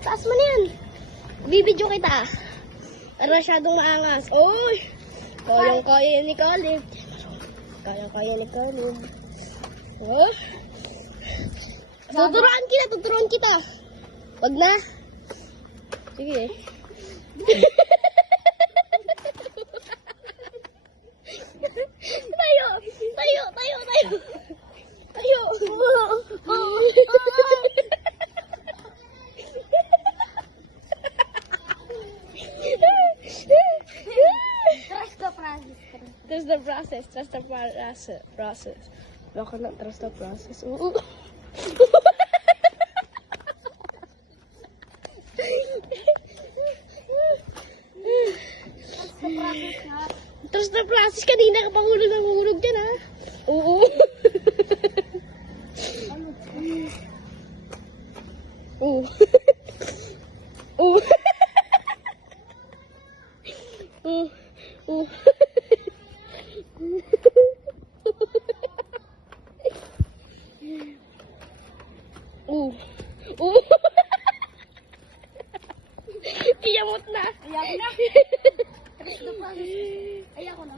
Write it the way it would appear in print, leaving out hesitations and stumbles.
Taas mo na yan. Bibidyo kita. Masyadong maangas. Oy! Kayang-kaya ni Caleb. Kayang-kaya ni Caleb. Oh. Tuturuan kita. Wag na. Sige. Tayo. Trust the process. Baka na trust the process. Trust the process. Kanina ka pang hulog dyan, ha? Oo. Oo. Oo. Oo. Iyamot na. Iyak na. Ayako na.